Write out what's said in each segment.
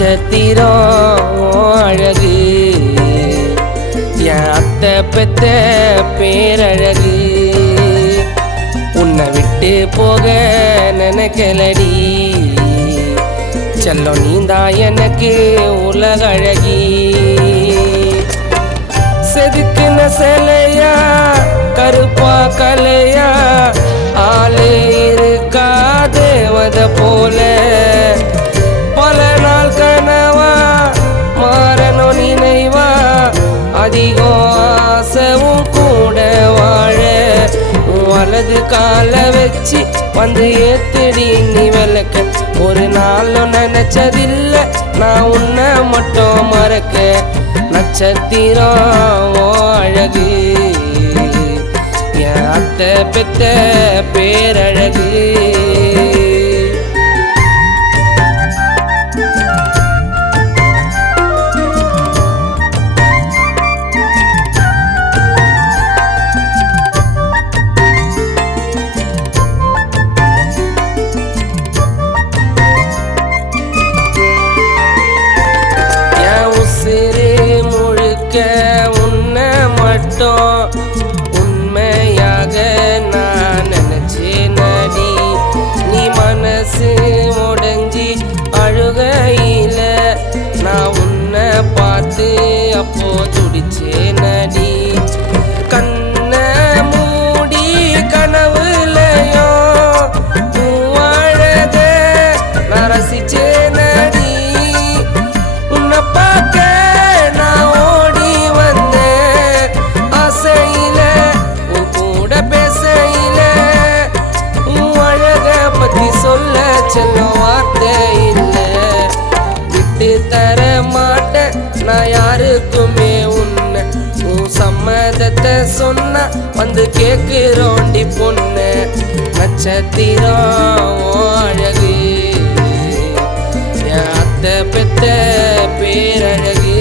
நட்சத்திரம் அழகு என் அத்தை பெத்த பேரழகு உன்னை விட்டு போக நினைக்கலடி செல்லம் நீந்தான் எனக்கு உலகழகி செதுக்குன சிலையா கருப்பா கலையா ஆளே இருக்கா தேவத போல பல நாள் கனவா மாறணும் நினைவா அதிகம் ஆசவும் கூட வாழ வலது கால வச்சு வந்து ஏத்துடி நீ விளக்க ஒரு நாளும் நினைச்சதில்லை நான் உன்னை மட்டும் மறக்க நட்சத்திரம் அழகு என் அத்தை பெத்த பேரழகு உன்னை மட்டும் உண்மையாக நான் நினைச்சேன் நடி நீ மனசு உடைஞ்சி அழுகையில நான் உன்னை பார்த்து அப்போ துடிச்சேன் நடி கண்ணை மூடி கனவுலையோ வாழத நான் ரசிச்சேன் நடி உன்னை பார்க்க செல்லும் வார்த்தை இல்லை விட்டு தர மாட்டேன் நான் யாருக்குமே உன்னை உன் சம்மதத்தை சொன்ன வந்து கேட்கிறோண்டி பொண்ணு நட்சத்திரம் அழகு என் அத்தை பெத்த பேரழகு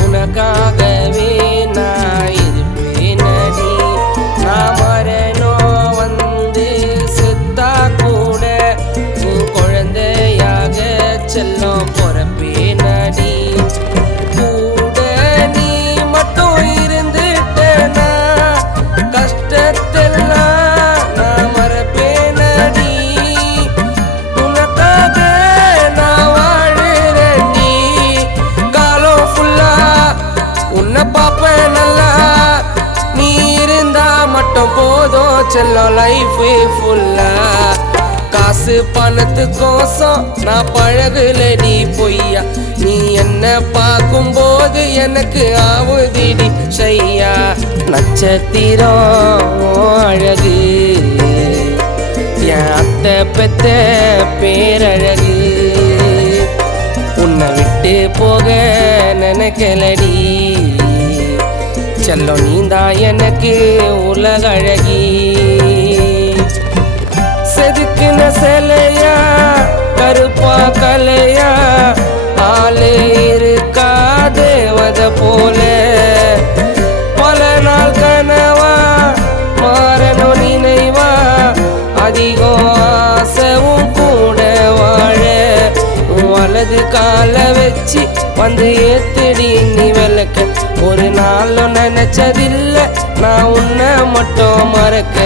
உனக்காகவே நான் இருப்பேன் நடி நான் மரணம் வந்து செத்தா கூட உன் குழந்தையாக செல்லம் பொறப்பேன் நடி கூட நீ மட்டும் இருந்துட்டேனா கஷ்டத்தெல்லாம் நான் மறப்பேன் நடி உனக்காக நான் வாழுறேன் நீ காலம் ஃபுல்லா உன்னை பாப்பேன் நல்லா நீ இருந்தா மட்டும் போதும் செல்லம் லைஃப் ஃபுல்லா காசு பணத்துக்கோசம் நான் பழகுலடி பொய்யா நீ என்ன பார்க்கும்போது எனக்கு ஆவுதிடி ஷையா நட்சத்திரம் அழகு என் அத்தை பெத்த பேரழகு உன்னை விட்டு போக நினைக்கலடி செல்லம் நீந்தான் எனக்கு உலகழகி செதுக்குன சிலையா கருப்பா கலையா ஆளே இருக்கா தேவத போல பல நாள் கனவா மாறணும் நினைவா அதிகம் ஆசவும் கூட வாழ வலது கால வச்சு வந்து ஏத்துடி நீ விளக்க ஒரு நாளும் நினைச்சதில்லை நான் உன்னை மட்டும் மறக்க